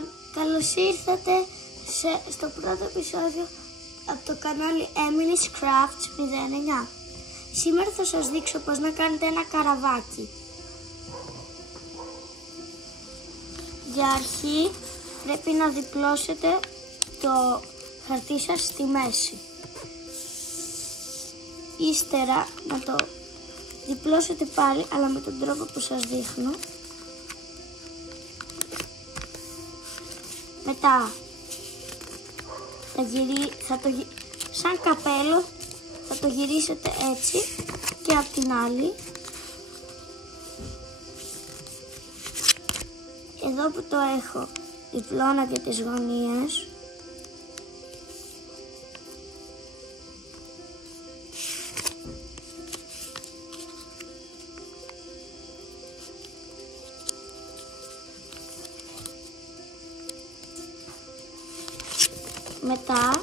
Λοιπόν, καλώς ήρθατε στο πρώτο επεισόδιο από το κανάλι Emily's Crafts 09. Σήμερα θα σας δείξω πώς να κάνετε ένα καραβάκι. Για αρχή πρέπει να διπλώσετε το χαρτί σας στη μέση. Ύστερα να το διπλώσετε πάλι, αλλά με τον τρόπο που σας δείχνω. Μετά σαν καπέλο θα το γυρίσετε έτσι και από την άλλη. Εδώ που το έχω διπλώνα και τις γωνίες. Μετά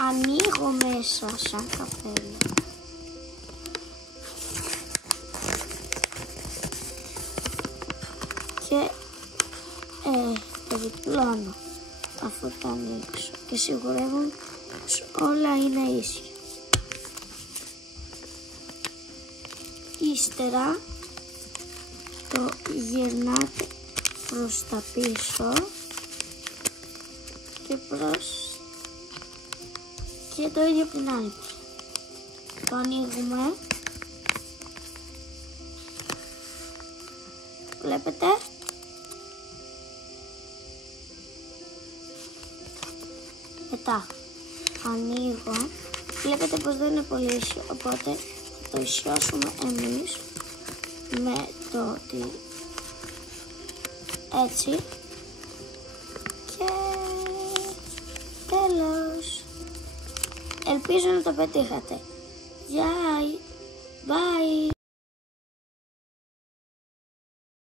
ανοίγω μέσα σαν καπέλο και το διπλώνω αφού το ανοίξω και σιγουρεύω πως όλα είναι ίσια. Ύστερα το γυρνάτε προς τα πίσω και το ίδιο από την άλλη. Το ανοίγουμε. Βλέπετε. Μετά ανοίγω. Βλέπετε πως δεν είναι πολύ ίσιο, οπότε θα το ισιώσουμε εμείς με το ότι έτσι. Τέλος. Ελπίζω να το πετύχατε. Γεια!